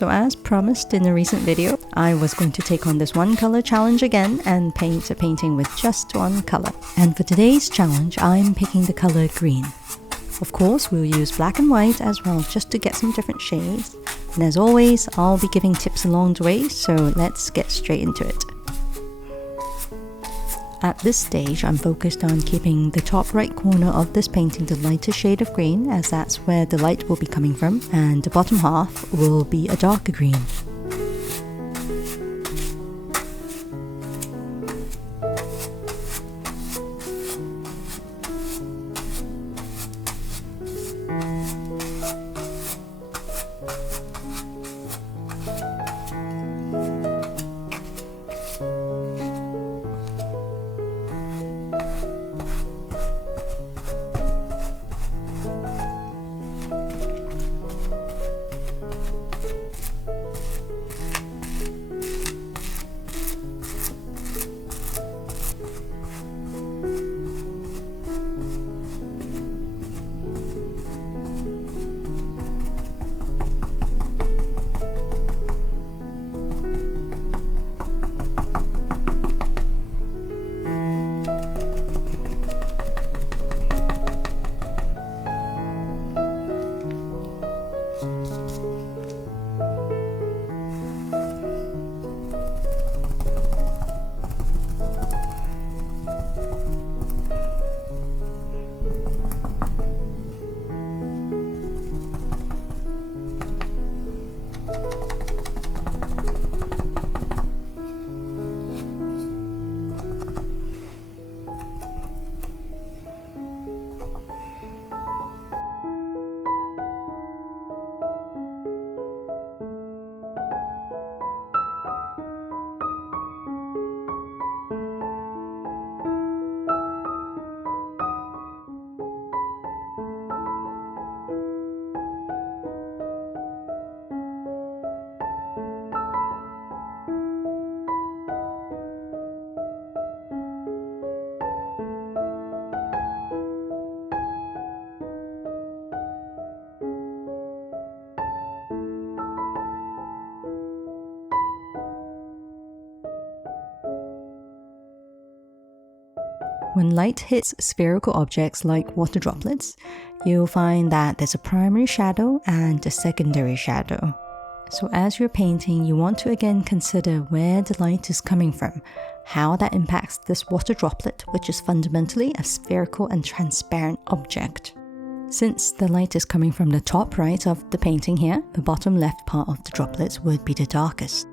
So as promised in a recent video, I was going to take on this one color challenge again and paint a painting with just one color. And for today's challenge, I'm picking the color green. Of course, we'll use black and white as well just to get some different shades. And as always, I'll be giving tips along the way, so let's get straight into it. At this stage, I'm focused on keeping the top right corner of this painting the lighter shade of green, as that's where the light will be coming from, and the bottom half will be a darker green. When light hits spherical objects like water droplets, you'll find that there's a primary shadow and a secondary shadow. So as you're painting, you want to again consider where the light is coming from, how that impacts this water droplet, which is fundamentally a spherical and transparent object. Since the light is coming from the top right of the painting here, the bottom left part of the droplets would be the darkest.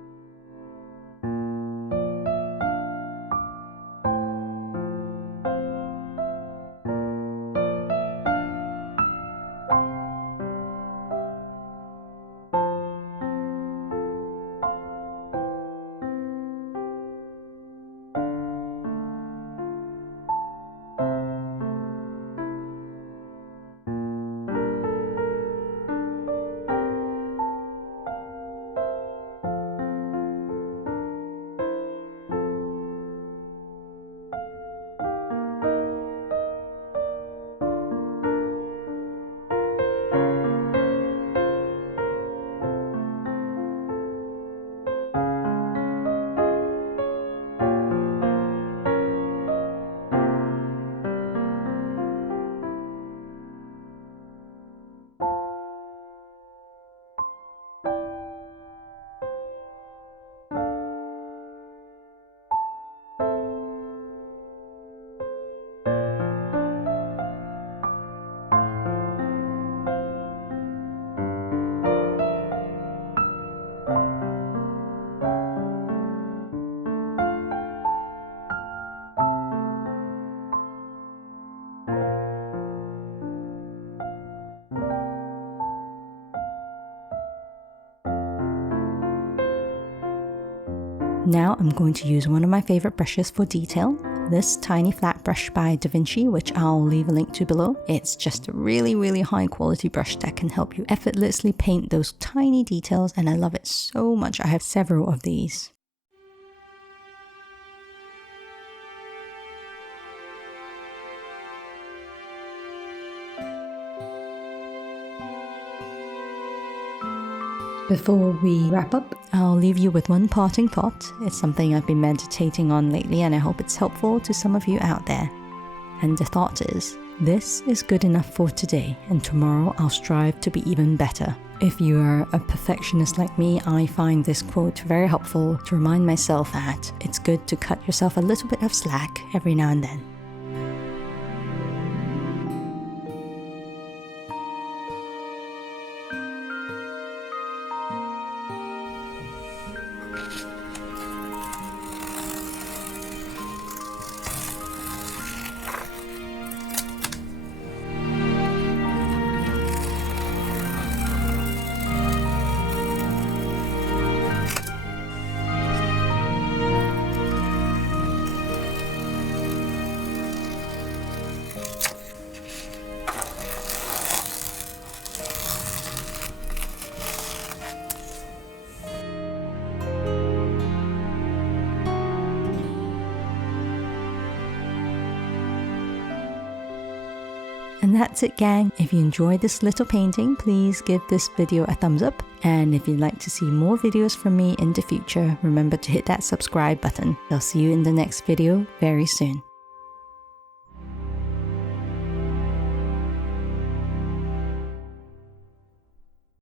Now I'm going to use one of my favorite brushes for detail, this tiny flat brush by Vinci, which I'll leave a link to below. It's just a really high quality brush that can help you effortlessly paint those tiny details, and I love it so much. I have several of these. Before we wrap up, I'll leave you with one parting thought. It's something I've been meditating on lately, and I hope it's helpful to some of you out there. And the thought is, this is good enough for today, and tomorrow I'll strive to be even better. If you are a perfectionist like me, I find this quote very helpful to remind myself that it's good to cut yourself a little bit of slack every now and then. And that's it, gang. If you enjoyed this little painting, please give this video a thumbs up. And if you'd like to see more videos from me in the future, remember to hit that subscribe button. I'll see you in the next video very soon.